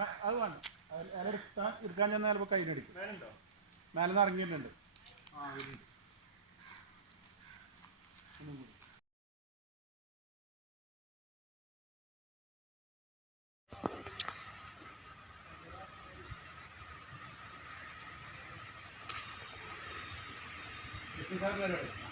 അത് വേണ്ട. ഇല എടുക്കാൻ ചെന്നാൽ ചിലപ്പോൾ കയ്യിലെടുക്കും. മേലെ നിന്ന് ഇറങ്ങിയിട്ടുണ്ട്. ആ വരുന്നുണ്ട്. ഒന്നും കൂടി. This is our